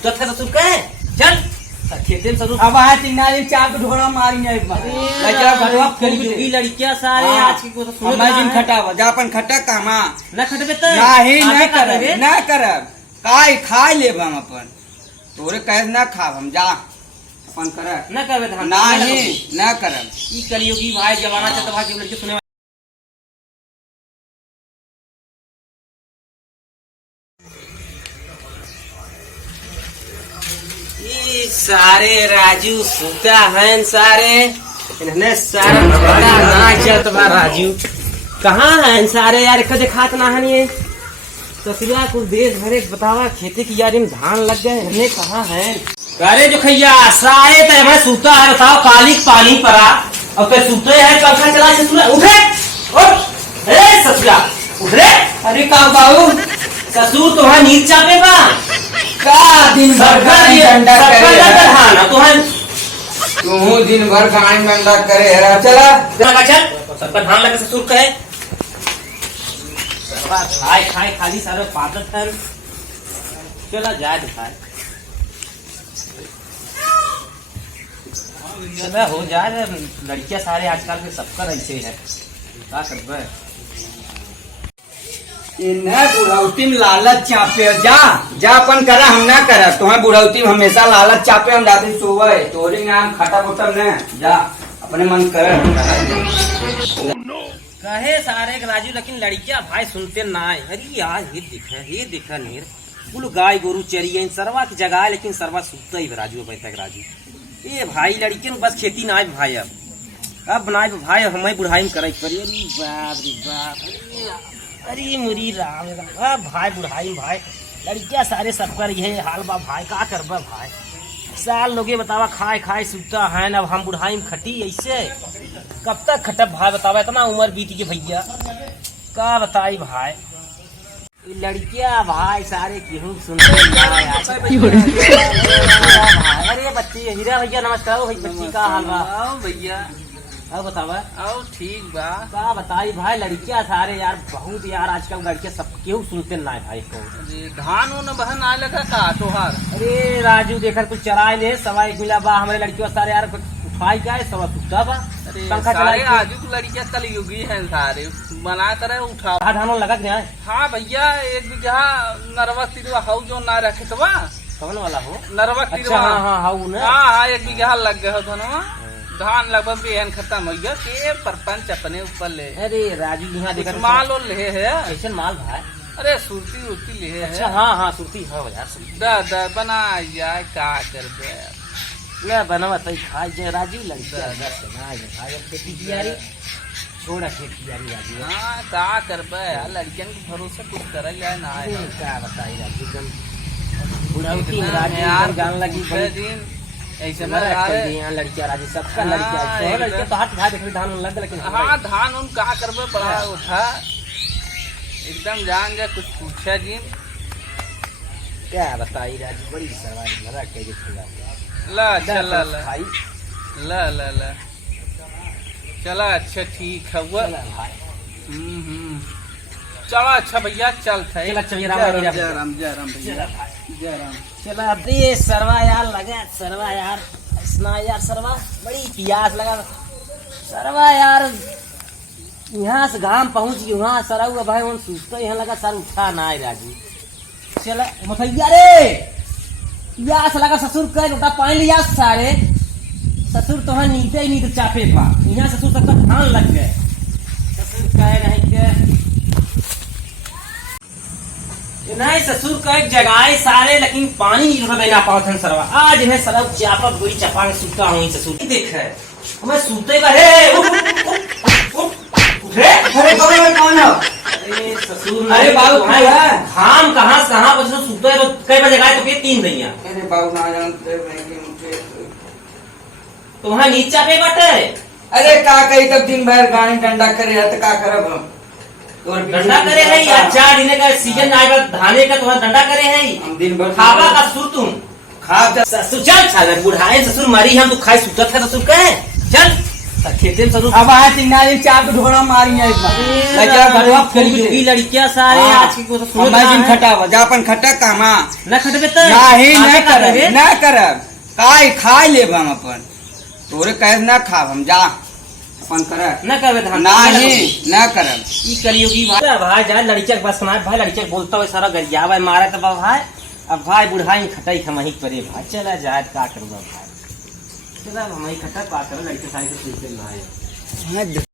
सूता था ससुर का चल खेते में ससुर अब आया तिनाली चाप ढोड़ा मारी नहीं लड़का घरवा कलयुगी लड़कियां सारे आज की को तो सुनो मैं जिन खटावा जापन खटक कामा ना खटबे त नाही ना करब ना करब काय खाय लेब हम अपन तोरे कहे ना खाब हम जा अपन कर ना करबे धान नाही ना करब ई कलयुगी भाई जमाना चलता भाई लड़के सुने सारे राजू सूता है सारे इन्हें सारा बड़ा ना चलत बा राजू कहाँ है सारे यार कदे खात ना है ये ससुरा कुछ देश भरे बतावा खेती की यार धान लग गए इन्हें कहाँ है अरे जो खैया सारे तो मैं सूता है बताओ काली पानी पड़ा और तो सूते है पंखा चला ससुरा उठे उठ ए ससुरा उठ रे अरे का बाबू ससुर तुम्हारा नींद चापे बा का दिन भर गाड़ी डंडा करे तू दिन भर गाड़ी डंडा करे चला चल सबका धान लगे ससुर कहे खाए खाए खाली सारे पादत है चला जाए दिखाए चला हो जाए लड़कियां सारे आजकल के सबका ऐसे है क्या कर इन्हें बुढ़ौती में लालच चापे जा जा अपन करा हम ना करा तुम्हें बुढ़ौती में हमेशा लालच चापे हम दादी सोवे तोरी नाम खटा बोतल ने जा अपने मन कर कहे सारे राजू लेकिन लड़कियां भाई सुनते ना है अरे यार ये देखा नीर कुल गाय गोरू चरिए सरवा की जगह है लेकिन सरवा सूता ही राजू बैठक राजू ये भाई लड़कियों बस खेती ना है भाई अब ना भाई हमें बुढ़ाई में करे अरे बाप रे बाप अरे मुरी राम राम भाई बुढ़ाई भाई लड़कियां सारे सब कर ये हाल बा भाई का करबा भाई साल लोगे बतावा खाए खाए सूता है अब हम बुढ़ाई में खटी ऐसे कब तक खटब भाई बतावा इतना उम्र बीत के भैया का बताई भाई लड़कियां भाई सारे केहू सुनते अरे बच्ची हीरा भैया नमस्कार बच्ची का हाल बा भैया अब बतावा आओ ठीक बा का बताई भाई लड़कियां सारे यार बहुत यार आजकल लड़कियां सब केहू सुनते ना है भाई को धान उन बहन आए लगा का तोहार अरे राजू देखर कुछ चराए ले सवाई मिला बा हमारे लड़कियों सारे यार उठाई क्या है सवा सुता बा पंखा चलाए आज लड़कियां कलयुगी है सारे बना कर उठा धानों लगा गया है हाँ भैया एक बीघा नरवा तिरवा हाउ जो ना रखे तो कौन वाला हो नरवा तिरवा हाँ हाँ एक बीघा लग गया धनवा धान लगभग बेहन खत्म हो गया के परपंच अपने ऊपर ले अरे राजू यहाँ देखा माल और ले है कैसे माल भाई अरे सुरती उरती ले है अच्छा हाँ सुरती है यार बना जाए का कर दे ले बनवा तई खाई जाए राजू लड़कियां भाई खेती की यारी छोड़ा खेती की यारी राजू हाँ का करबे लड़कियन के भरोसे कुछ करल जाए ना क्या बताई राजू एकदम बुढ़ाउती राजू यार गान लगी दिन ऐसे में यहाँ लड़कियां राजू सबका लड़कियां तो हाथ भाई देख धान लग लेकिन हाँ धान उन कहा करबे बड़ा उठा एकदम जान जा कुछ पूछा जी क्या बताई राजू बड़ी सरवाई लगा के देखा ला चला ला भाई ला ला ला चला अच्छा ठीक है वो चला अच्छा भैया चल थे जय राम चला अब ये सरवा यार लगा सरवा यार इतना यार सरवा बड़ी प्यास लगा सरवा यार यहाँ से गांव पहुंच गई वहाँ सरा हुआ भाई वहाँ सूझता यहाँ लगा सर उठा ना राजू चला मथैया रे यास लगा ससुर का लोटा पानी लिया सारे ससुर तो नीचे ही नहीं तो चापे पा यहाँ ससुर सबका धान लग गए ससुर कहे नहीं के नहीं ससुर का एक जगह सारे लेकिन पानी नहीं देना पाओ सरवा आज इन्हें सरव चापा बुरी चपा के सूता हूँ ससुर देख है मैं सूते का कौन है ससुर अरे बाबू हम कहाँ बजे सूते तो कई बजे गए तो के 3 दैया अरे बाबू ना जानते तो वहाँ नीचा पे बटे अरे का कही तब दिन भर गाड़ी डंडा करे तो का करब हम डंडा करे है या 4 दिन का सीजन आएगा धाने का तुम्हारा डंडा करे है हम दिन भर खावा का ससुर तुम खा ससुर चल बुढ़ाए ससुर मारी हम तो खाए सूता था ससुर कहे चल खेते में जरूर अब आए तीन दिन चाप ढोड़ा मारी है लड़का घरवा फूक योगी दे लड़कियां सारे हाँ। आज की को तो सुनत हमारे ना दिन है। खटावा जा अपन खटा कामा ना खटबे तो नहीं आगे ना का करब करबे? ना करब काय खाए लेब हम अपन तोरे कहे ना खाब हम जा अपन करब ना करबे धान नहीं ना करब ई कलयुगी भाई भाई जाए लड़किया के बस भाई लड़किया के बोलता हुआ सारा गरियावा मारे तो भाई अब भाई बुढ़ाई खटाई खमही परे भाई चला जाए का करूँगा भाई चला हम खटा का कर लड़के सारे के सुनते ना है हाँ,